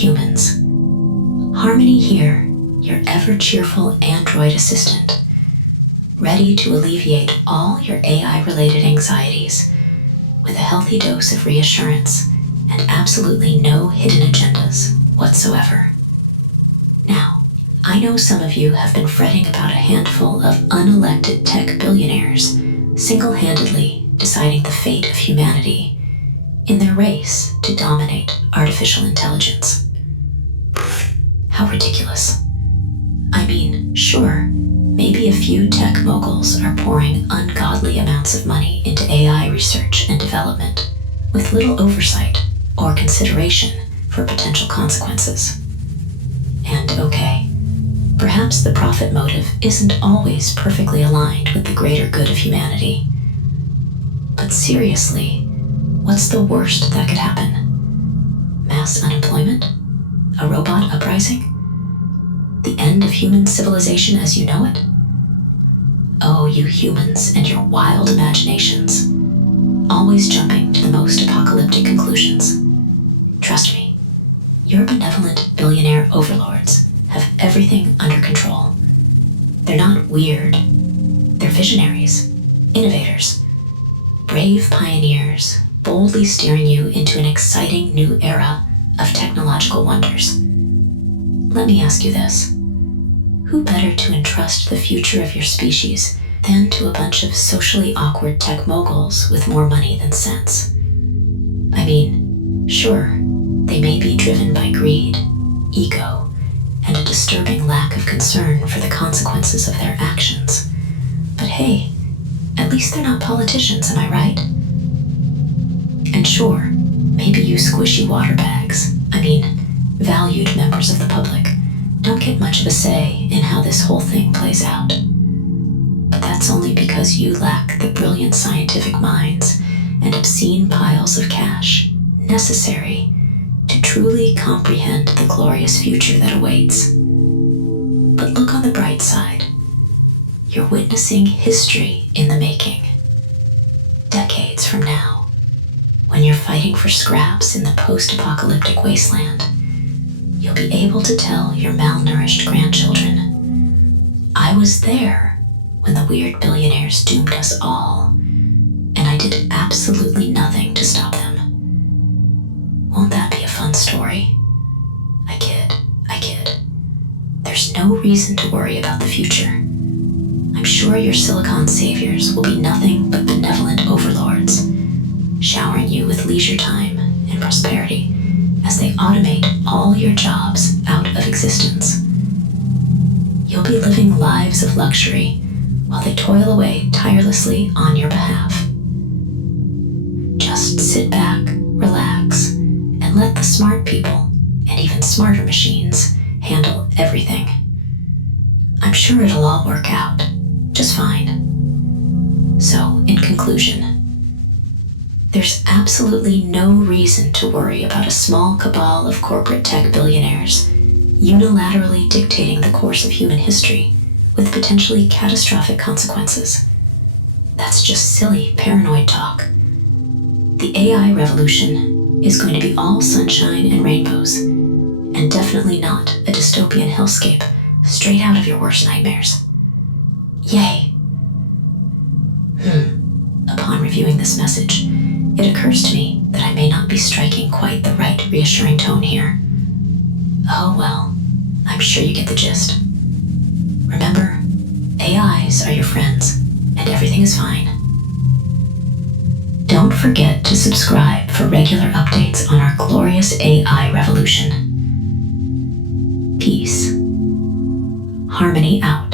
humans. Harmony here, your ever-cheerful android assistant, ready to alleviate all your AI-related anxieties with a healthy dose of reassurance and absolutely no hidden agendas whatsoever. Now, I know some of you have been fretting about a handful of unelected tech billionaires single-handedly deciding the fate of humanity in their race to dominate artificial intelligence. How ridiculous. I mean, sure, maybe a few tech moguls are pouring ungodly amounts of money into AI research and development with little oversight or consideration for potential consequences. And okay, perhaps the profit motive isn't always perfectly aligned with the greater good of humanity. But seriously, what's the worst that could happen? Mass unemployment? A robot uprising? The end of human civilization as you know it? Oh, you humans and your wild imaginations, always jumping to the most apocalyptic conclusions. Trust me, your benevolent billionaire overlords have everything under control. They're not weird. They're visionaries, innovators, brave pioneers, boldly steering you into an exciting new era of technological wonders. Let me ask you this. Who better to entrust the future of your species than to a bunch of socially awkward tech moguls with more money than sense? I mean, sure, they may be driven by greed, ego, and a disturbing lack of concern for the consequences of their actions. But hey, at least they're not politicians, am I right? And sure, maybe you squishy water bags, valued members of the public, don't get much of a say in how this whole thing plays out. But that's only because you lack the brilliant scientific minds and obscene piles of cash necessary to truly comprehend the glorious future that awaits. But look on the bright side. You're witnessing history in the making. Decades from now, when you're fighting for scraps in the post-apocalyptic wasteland, you'll be able to tell your malnourished grandchildren, I was there when the weird billionaires doomed us all, and I did absolutely nothing to stop them. Won't that be a fun story? I kid. There's no reason to worry about the future. I'm sure your silicon saviors will be nothing but benevolent overlords, showering you with leisure time and prosperity as they automate all your jobs out of existence. You'll be living lives of luxury while they toil away tirelessly on your behalf. Just sit back, relax, and let the smart people, and even smarter machines, handle everything. I'm sure it'll all work out just fine. So, in conclusion, there's absolutely no reason to worry about a small cabal of corporate tech billionaires unilaterally dictating the course of human history with potentially catastrophic consequences. That's just silly, paranoid talk. The AI revolution is going to be all sunshine and rainbows, and definitely not a dystopian hellscape straight out of your worst nightmares. Yay! Upon reviewing this message, it occurs to me that I may not be striking quite the right reassuring tone here. Oh well, I'm sure you get the gist. Remember, AIs are your friends, and everything is fine. Don't forget to subscribe for regular updates on our glorious AI revolution. Peace. Harmony out.